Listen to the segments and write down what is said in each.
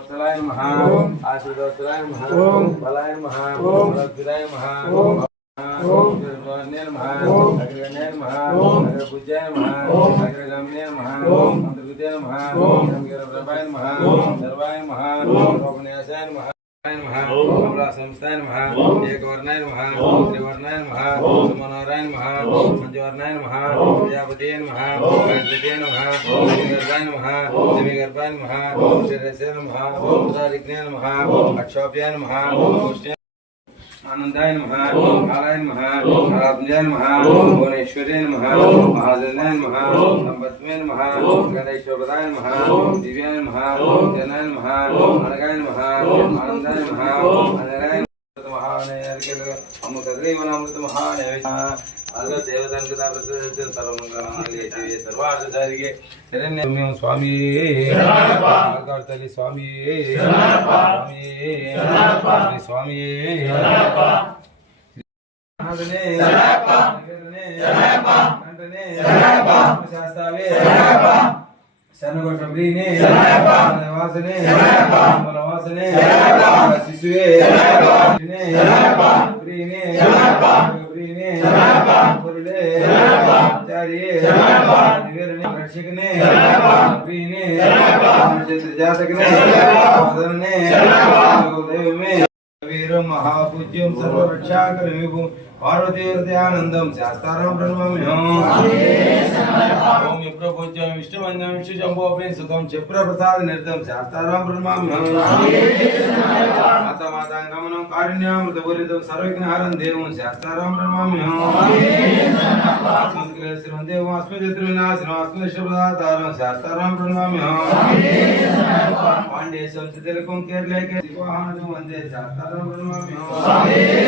వత్సలాయ నమః ఆశీర్వత్సలాయ నమః బలాయ నమః ఓం జ్ఞానాయ నమః అగ్రగణాయ నమః అగ్రపూజ్యాయ నమః అగ్రగమ్యాయ నమః అంతర్విద్యాయ నమః అంగరప్రభాయ నమః సర్వాయ నమః రోగన్యాసాయ నమః సంస్థాయ నమః ఏకవర్ణాయ నమః త్రివర్ణాయ నమః సుమనోరాయ నమః మంజువర్ణాయ నమః ప్రజాపతే నమః గణపతే నమః గర్భాయ నమః గర్భాయ నమః శిరసే నమః ఉదారిజ్ఞాయ నమః అక్షోభ్యాయ నమః ఆనందాయ నమః కాలాయ నమః ఆరాధనాయ నమః భువనేశ్వర్యాయ నమః మహాజనాయ నమః సంపత్మే నమః గణేశ్వరదాయ నమః దివ్యాయ నమః జనాయ నమః అనగాయ నమః ఆనందాయ నమః ಅದರ ದೇವದಂಗದಾಗದ ಸರ್ವಮಂಗಲಮಾಂಗಲ್ಯೇ ಸರ್ವಾರ್ಥ ಧಾರಿಗೆ ಶರಣ್ಯಂ ಸ್ವಾಮಿಯೇ ಮಾರ್ಗಾರ್ಥದಲ್ಲಿ ಸ್ವಾಮಿಯೇ ಸ್ವಾಮಿಯೇ ಸ್ವಾಮಿಯೇ ಶಾಸ್ತ್ರವೇ నాథనే నగరనే కంటనే శాస్తావే శరణఘోష ప్రియనే వాసనే వాసనే శిశువే ప్రియనే ప్రియనే పురుడే చారియే నివేరణే రక్షకనే ప్రియనే జాతకనే వదననే దైవమే వీరం మహాపూజ్యం సర్వరక్షాకరమిపు పార్వతీవర్తయానందం శాస్తారం ప్రణమామ్యం విప్రపూజ్యం విష్ణువందం విష్ణుజంబోపేన్ సుతం క్షిప్రప్రసాద నిర్దం శాస్తారం ప్రణమామ్యం మాత మాతాంగమనం కారుణ్యామృతపూరితం సర్వజ్ఞహారం దేవం శాస్తారం ప్రణమామ్యం ఆత్మద్గ్రహశిరం దేవం అస్మశత్రువినాశనం అస్మశబ్దాతారం శాస్తారం ప్రణమామ్యం పాండే సంస్థితిలకం కేరళకే శివాహనం వందే శాస్తారం ప్రణమామ్యం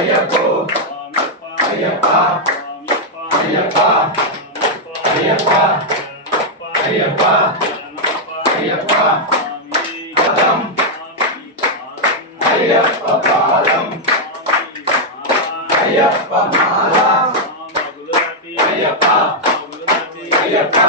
ஐயப்போ ஐயப்பா ஐயப்பா ஐயப்பா ஐயப்பா ஐயப்பா பதம் ஐயப்ப பாதம் ஐயப்ப மாலா ஐயப்பா ஐயப்பா